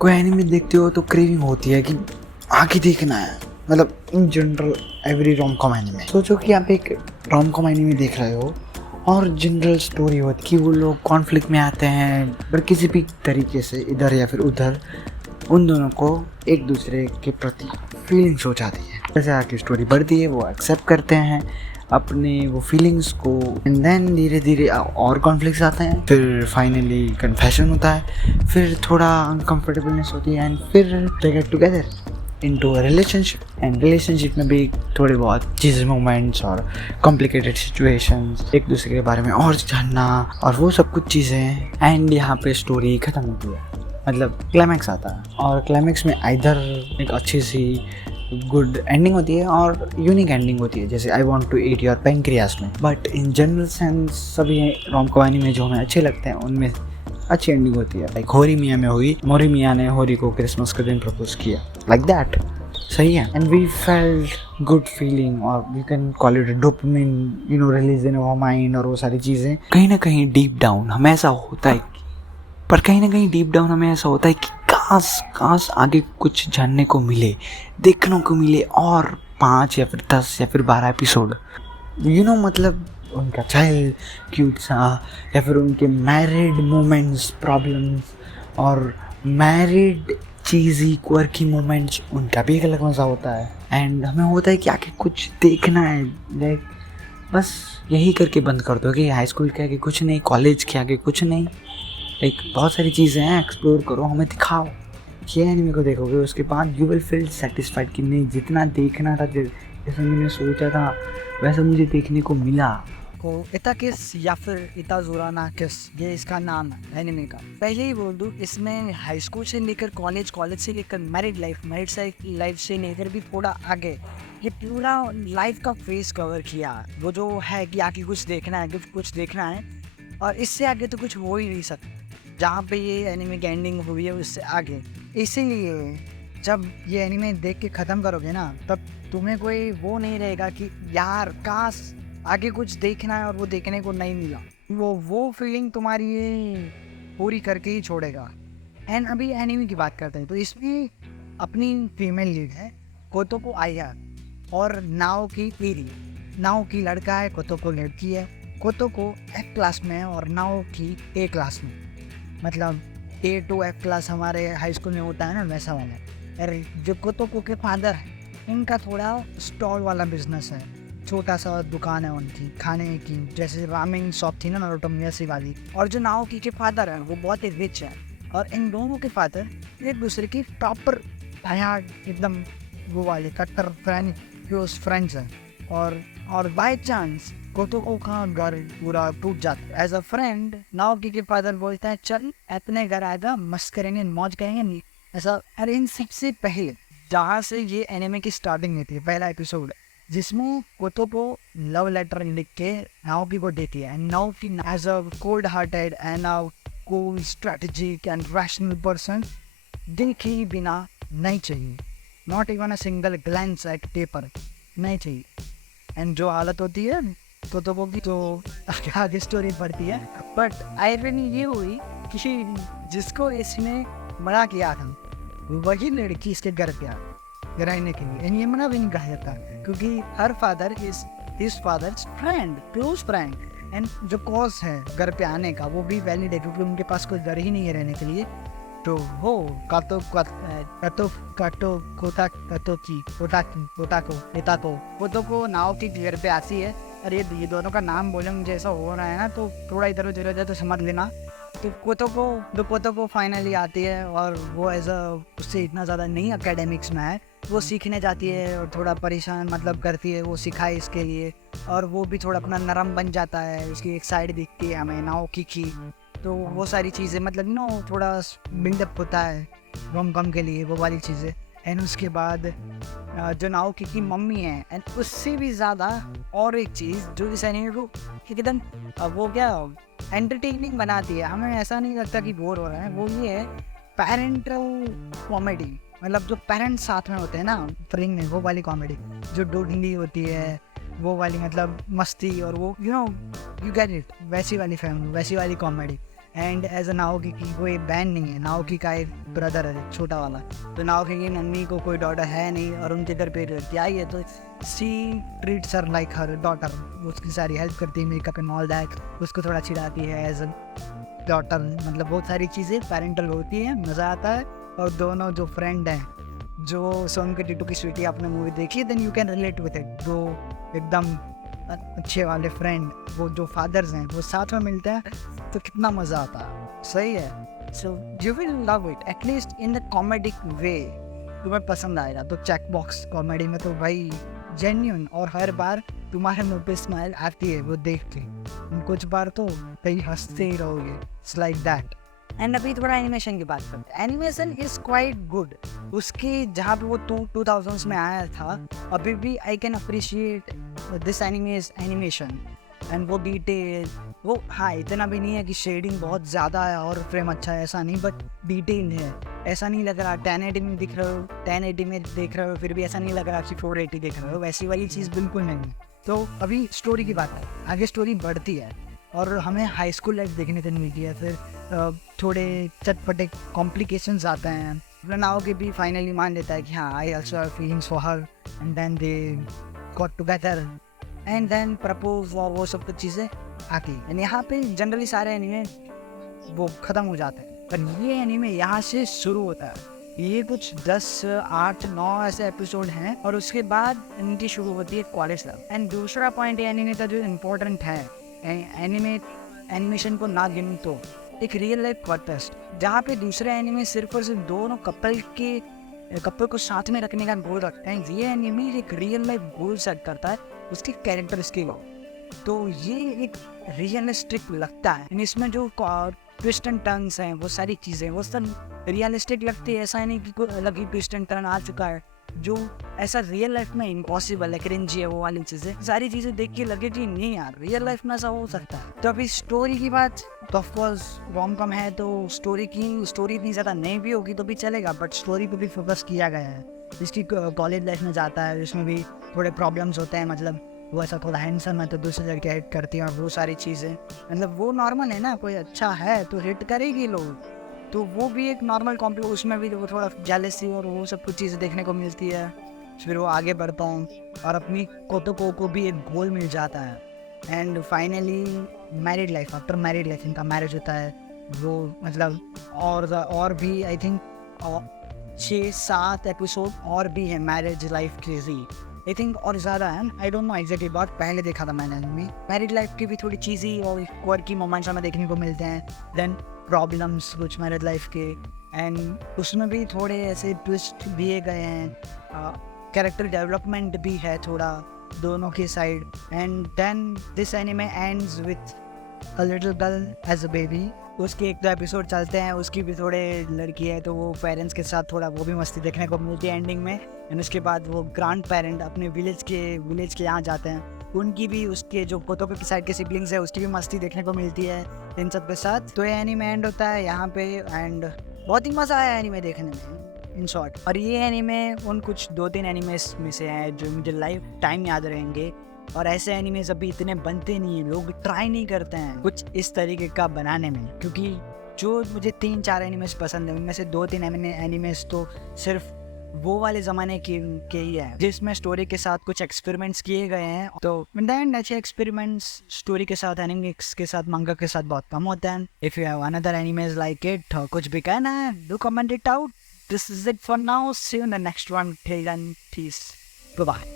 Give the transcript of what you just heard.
कोई एनिमे देखते हो तो क्रेविंग होती है कि आगे देखना है। मतलब in general every rom com anime, सोचो कि आप एक रोम कॉम एनिमे देख रहे हो और जनरल स्टोरी होती है कि वो लोग कॉन्फ्लिक्ट में आते हैं, पर किसी भी तरीके से इधर या फिर उधर उन दोनों को एक दूसरे के प्रति फीलिंग्स हो जाती है। जैसे आगे स्टोरी बढ़ती है वो एक्सेप्ट करते हैं अपने वो फीलिंग्स को, एंड देन धीरे धीरे और कॉन्फ्लिक्ट्स आते हैं, फिर फाइनली कन्फेशन होता है, फिर थोड़ा अनकम्फर्टेबलनेस होती है, एंड फिर they get together into a relationship. And relationship में भी थोड़े बहुत चीज़ें, मोमेंट्स और कॉम्प्लिकेटेड सिचुएशंस, एक दूसरे के बारे में और जानना और वो सब कुछ चीज़ें। एंड यहाँ पे स्टोरी ख़त्म होती है, मतलब क्लाइमैक्स आता है, और क्लाइमैक्स में आइदर एक अच्छी सी गुड एंडिंग होती है और यूनिक एंडिंग होती है, जैसे I want to eat your pancreas में। बट इन जनरल सेंस सभी रोम कॉम एनिमे जो हमें अच्छे लगते हैं उनमें अच्छी एंडिंग होती है। लाइक होरी मिया में हुई, मोरी मिया ने होरी को क्रिसमस के दिन प्रपोज किया, लाइक दैट। सही है। And we felt good feeling, और we can call it dopamine, you know, release in our mind, और वो सारी चीज़ें कहीं ना कहीं डीप डाउन हमें ऐसा होता है, पर कहीं ना कहीं डीप डाउन हमें ऐसा होता है कि काश काश आगे कुछ जानने को मिले, देखने को मिले, और 5 या फिर 10 या फिर 12 एपिसोड, यू नो, मतलब उनका चाइल्ड क्यूट सा, या फिर उनके मैरिड मोमेंट्स, प्रॉब्लम्स, और मैरिड चीज़ी क्वर्की मोमेंट्स, उनका भी एक अलग मज़ा होता है। एंड हमें होता है कि आगे कुछ देखना है, लाइक बस यही करके बंद कर दो कि हाई स्कूल के आगे कुछ नहीं, कॉलेज के आगे कुछ नहीं, एक बहुत सारी चीज़ें हैं, एक्सप्लोर करो, हमें दिखाओ। ये एनिमे को देखोगे उसके बाद यू विल फील सेटिस्फाइड कि नहीं, जितना देखना था, जैसे मैंने सोचा था वैसा मुझे देखने को मिला। को इताकिस या फिर इताजुरानाकिस, ये इसका नाम है एनिमे का। पहले ही बोल दूँ, इसमें हाई स्कूल से लेकर कॉलेज, कॉलेज से लेकर मैरिड लाइफ से लेकर भी थोड़ा आगे, ये पूरा लाइफ का फेस कवर किया। वो जो है कि आगे कुछ देखना है, कुछ देखना है, और इससे आगे तो कुछ हो ही नहीं सकता। जहाँ पे ये एनिमे की एंडिंग हुई है उससे आगे। इसीलिए जब ये एनिमे देख के ख़त्म करोगे ना, तब तुम्हें कोई वो नहीं रहेगा कि यार काश आगे कुछ देखना है और वो देखने को नहीं मिला। वो फीलिंग तुम्हारी ये पूरी करके ही छोड़ेगा। एंड अभी एनिमे की बात करते हैं तो इसमें अपनी फीमेल लीड है कोतोको आया, और नाओ की पीरी। नाओ की लड़का है, कोतोको लड़की है। कोतोको F क्लास में है और नाओ की A क्लास में। मतलब A to F क्लास हमारे हाई स्कूल में होता है ना, वैसा वाला। अरे जो कोतोको के फादर है, इनका थोड़ा स्टॉल वाला बिजनेस है, छोटा सा दुकान है उनकी खाने की, जैसे रामेन शॉप थी ना नारुतो में, वैसी वाली। और जो नाओकी के फादर हैं वो बहुत ही रिच है, और इन दोनों के फादर एक दूसरे की प्रॉपर एकदम वो वाले कट्टर क्लोज फ्रेंड्स हैं। और बाय चांस कोतोको का घर पूरा टूट जाता है। एज अ फ्रेंड नाओकी के फादर बोलता है चल अपने घर आएगा, मस्त करेंगे, मौज करेंगे, नहीं ऐसा। अरे इन सबसे पहले जहाँ से ये एनिमे की स्टार्टिंग होती है, पहला एपिसोड जिसमें कोतोको लव लेटर लिख के नाओकी को देती है। And Naoki as a cold hearted and a cool strategic and rational person, देखे ही बिना नहीं चाहिए, not even a single glance at paper, नहीं चाहिए। एंड जो हालत होती है कोतोको की, तो आगे स्टोरी बढ़ती है। बट आयरनी ये हुई कि जिसको इसने मना किया था वही लड़की इसके घर पे आ रहने के लिए। एंड ये मना भी नहीं कहा जाता क्योंकि her father is his father's friend, close friend. And जो कॉज है घर पे आने का वो भी वैलिड है, क्योंकि उनके पास कोई घर ही नहीं है रहने के लिए। तो वो कोतोको नाओकी के घर पे आती है। अरे ये दोनों का नाम बोले मुझे ऐसा हो रहा है ना, तो थोड़ा इधर उधर तो समझ लेना। तो कोतोको फाइनली आती है, और वो एज अ उससे इतना ज़्यादा नहीं एकेडमिक्स में है, वो सीखने जाती है और थोड़ा परेशान मतलब करती है, वो सिखाए इसके लिए। और वो भी थोड़ा अपना नरम बन जाता है, उसकी एक साइड दिखती है हमें नाओकी की। तो वो सारी चीज़ें मतलब नो थोड़ा बिल्डअप होता है रोम कॉम के लिए, वो वाली चीज़ें। एंड उसके बाद जो नाओकी की मम्मी है, एंड उससे भी ज़्यादा और एक चीज़ जो इस एनिमे को एकदम वो क्या एंटरटेनिंग बनाती है, हमें ऐसा नहीं लगता कि बोर हो रहा है, वो ये है पेरेंटल कॉमेडी। मतलब जो पेरेंट्स साथ में होते हैं ना फ्रेंड में, वो वाली कॉमेडी जो डोडली होती है, वो वाली मतलब मस्ती, और वो यू गेट इट, वैसी वाली फैमिली, वैसी वाली comedy. And as a Naoki की कोई बहन नहीं है, नाओकी का एक ब्रदर है छोटा वाला, तो नाओकी की नन्नी को कोई डॉटर है नहीं और उनके घर पे रहती आई है, तो सी ट्रीट्स हर लाइक हर डॉटर, उसकी सारी हेल्प करती है, मेकअप एंड ऑल दैट, उसको थोड़ा चिढ़ाती है एज अ डॉटर, मतलब बहुत सारी चीज़ें पेरेंटल होती हैं, मज़ा आता है। और दोनों जो फ्रेंड हैं, जो सोनम के टिटू की स्वीटी आपने मूवी देखी है, then you can relate with it, जो एकदम अच्छे वाले फ्रेंड, वो जो फादर्स हैं वो साथ में मिलते हैं, तो कितना मज़ा आता है, सही है। So you will love it at least in the comedic way, तुम्हें पसंद आएगा। तो चेक बॉक्स कॉमेडी में तो भाई जेन्यून, और हर बार तुम्हारे मुंह पे स्माइल आती है वो देख के, कुछ बार तो कहीं हंसते ही रहोगे, इट्स लाइक दैट। एंड अभी थोड़ा एनिमेशन की बात करते हैं। एनिमेशन इज़ क्वाइट गुड, उसकी जहाँ पे वो 2000s में आया था, अभी भी I can appreciate this animation and वो डिटेल, वो हाँ इतना भी नहीं है कि शेडिंग बहुत ज़्यादा है और फ्रेम अच्छा है, ऐसा नहीं, बट डिटेल है, ऐसा नहीं लग रहा 1080 में दिख रहे हो, 1080 में देख रहे हो फिर भी ऐसा नहीं लग रहा कि 480 देख रहे हो, वैसी वाली चीज़ बिल्कुल नहीं है। तो अभी स्टोरी की बात है, आगे स्टोरी बढ़ती है और हमें हाई स्कूल लाइफ देखने को मिलती है, फिर थोड़े चटपटे कॉम्प्लिकेशंस आते हैं, नाओकी भी फाइनली मान लेता है कि हाँ I also have feelings for her, and then they got together and then propose और वो सब कुछ चीज़ें आती हैं। एंड यहाँ पे जनरली सारे एनीमे वो ख़त्म हो जाते हैं, पर ये एनीमे यहाँ से शुरू होता है। ये कुछ 10, 8, 9 ऐसे एपिसोड हैं और उसके बाद इनकी शुरू होती है कॉलेज लाइफ। एंड दूसरा पॉइंट ये एनीमे का जो इम्पोर्टेंट है, एनिमेशन को ना गिन तो एक रियल लाइफ कॉन्टेस्ट, जहाँ पे दूसरे एनिमे सिर्फ और सिर्फ दोनों कपल को साथ में रखने का गोल रखते हैं, ये एनिमे एक रियल लाइफ गोल सेट करता है उसकी कैरेक्टर स्किल, तो ये एक रियलिस्टिक लगता है। इसमें जो ट्विस्ट एंड टर्न्स हैं, वो सारी चीज़ें वो सब रियलिस्टिक लगती है, ऐसा नहीं कि कोई अलग ही ट्विस्ट एंड टर्न आ चुका है जो ऐसा रियल लाइफ में इम्पॉसिबल है, क्रिंजी है, वो वाली चीज़ें, सारी चीज़ें देख के लगे कि नहीं यार रियल लाइफ में ऐसा हो सकता है। तो अभी स्टोरी की बात, तो ऑफकोर्स रॉम कॉम है तो स्टोरी इतनी ज़्यादा नहीं भी होगी तो भी चलेगा, बट स्टोरी पे भी फोकस किया गया है। जिसकी कॉलेज लाइफ में जाता है, जिसमें भी थोड़े प्रॉब्लम्स होते हैं, मतलब वो ऐसा थोड़ा हैंडसम है तो दूसरे लड़के हिट करती हैं और वो सारी चीज़ें, मतलब वो नॉर्मल है ना, कोई अच्छा है तो हिट करेगी लोग, तो वो भी एक नॉर्मल कॉम्प्लेक्स, उसमें भी वो थोड़ा जेलसी और वो सब कुछ चीज़ें देखने को मिलती है। फिर वो आगे बढ़ता हूँ और अपनी कोतोको को भी एक गोल मिल जाता है, and finally married life, after married life इनका मैरिज होता है, वो मतलब और भी आई थिंक 6-7 एपिसोड और भी है marriage life crazy, I think और ज़्यादा है, आई डोंट नो एग्जैक्टली, बहुत पहले देखा था मैंने मैरिड लाइफ की भी थोड़ी चीज़ी और क्वर्की मोमेंट्स हमें देखने को मिलते हैं, देन प्रॉब्लम्स कुछ मैरिड लाइफ के, एंड उसमें भी थोड़े ऐसे ट्विस्ट दिए गए हैं, कैरेक्टर डेवलपमेंट भी है थोड़ा दोनों की side, and then this anime ends with a little girl as a baby. उसके 1-2 एपिसोड चलते हैं, उसकी भी थोड़े लड़की है तो वो पेरेंट्स के साथ थोड़ा वो भी मस्ती देखने को मिलती है एंडिंग में, एंड उसके बाद वो ग्रैंड पेरेंट अपने विलेज के यहाँ जाते हैं, उनकी भी उसके जो कोतोको की साइड के सिबलिंग्स है उसकी भी मस्ती देखने को मिलती है इन सब के साथ। तो ये एनीमे एंड होता है यहाँ पे, एंड बहुत ही मज़ा आया एनीमे देखने में इन शॉर्ट। और ये एनीमे उन कुछ 2-3 एनीमेस में से है जो मुझे लाइफ टाइम याद रहेंगे, और ऐसे एनीमेज अभी इतने बनते नहीं हैं, लोग ट्राई नहीं करते हैं कुछ इस तरीके का बनाने में, क्योंकि जो मुझे 3-4 एनीमेज पसंद है उनमें से 2-3 एनीमेज तो सिर्फ वो वाले ज़माने के ही है जिसमें स्टोरी के साथ कुछ एक्सपेरिमेंट्स किए गए हैं, तो अच्छे एक्सपेरिमेंट्स स्टोरी के साथ, एनिमेक्स के साथ, मंगा के साथ बहुत कम होते हैं। If you have another animes like it, कुछ भी कहना है, do comment it out. This is it for now, see you in the next one, till then peace, bye bye.